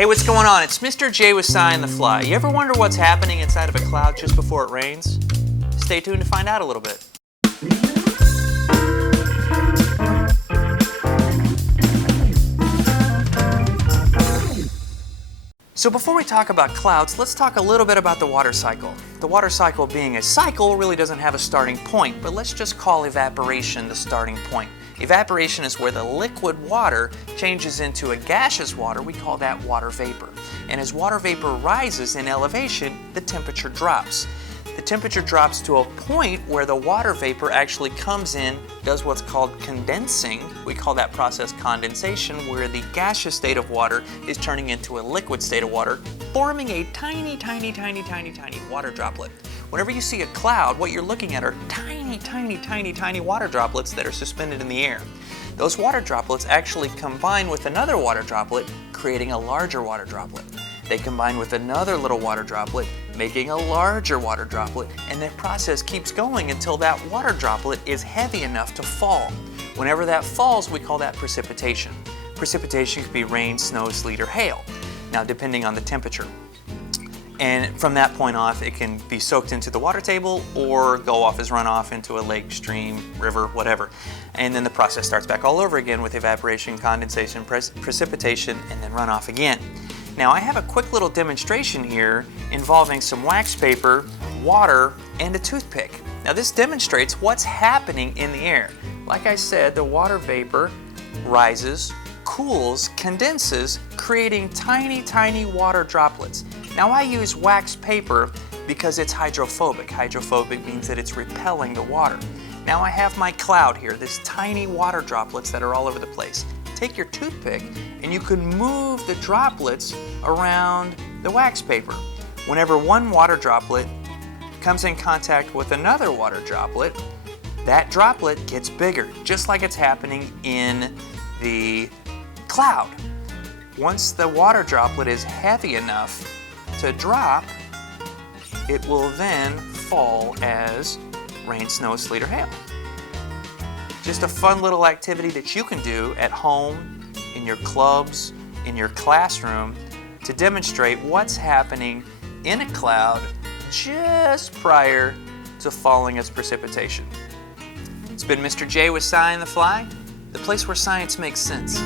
Hey, what's going on? It's Mr. J with SciOnTheFly. You ever wonder what's happening inside of a cloud just before it rains? Stay tuned to find out a little bit. So before we talk about clouds, let's talk a little bit about the water cycle. The water cycle being a cycle really doesn't have a starting point, but let's just call evaporation the starting point. Evaporation is where the liquid water changes into a gaseous water. We call that water vapor. And as water vapor rises in elevation, the temperature drops. The temperature drops to a point where the water vapor actually comes in, does what's called condensing. We call that process condensation, where the gaseous state of water is turning into a liquid state of water, forming a tiny water droplet. Whenever you see a cloud, what you're looking at are tiny water droplets that are suspended in the air. Those water droplets actually combine with another water droplet, creating a larger water droplet. They combine with another little water droplet, making a larger water droplet, and that process keeps going until that water droplet is heavy enough to fall. Whenever that falls, we call that precipitation. Precipitation could be rain, snow, sleet, or hail, now depending on the temperature. And from that point off, it can be soaked into the water table or go off as runoff into a lake, stream, river, whatever. And then the process starts back all over again with evaporation, condensation, precipitation, and then runoff again. Now I have a quick little demonstration here involving some wax paper, water, and a toothpick. Now this demonstrates what's happening in the air. Like I said, the water vapor rises, cools, condenses, creating tiny water droplets. Now I use wax paper because it's hydrophobic. Hydrophobic means that it's repelling the water. Now I have my cloud here, this tiny water droplets that are all over the place. Take your toothpick and you can move the droplets around the wax paper. Whenever one water droplet comes in contact with another water droplet, that droplet gets bigger, just like it's happening in the cloud. Once the water droplet is heavy enough to drop, it will then fall as rain, snow, sleet, or hail. Just a fun little activity that you can do at home, in your clubs, in your classroom, to demonstrate what's happening in a cloud just prior to falling as precipitation. It's been Mr. J with SciOnTheFly, the place where science makes sense.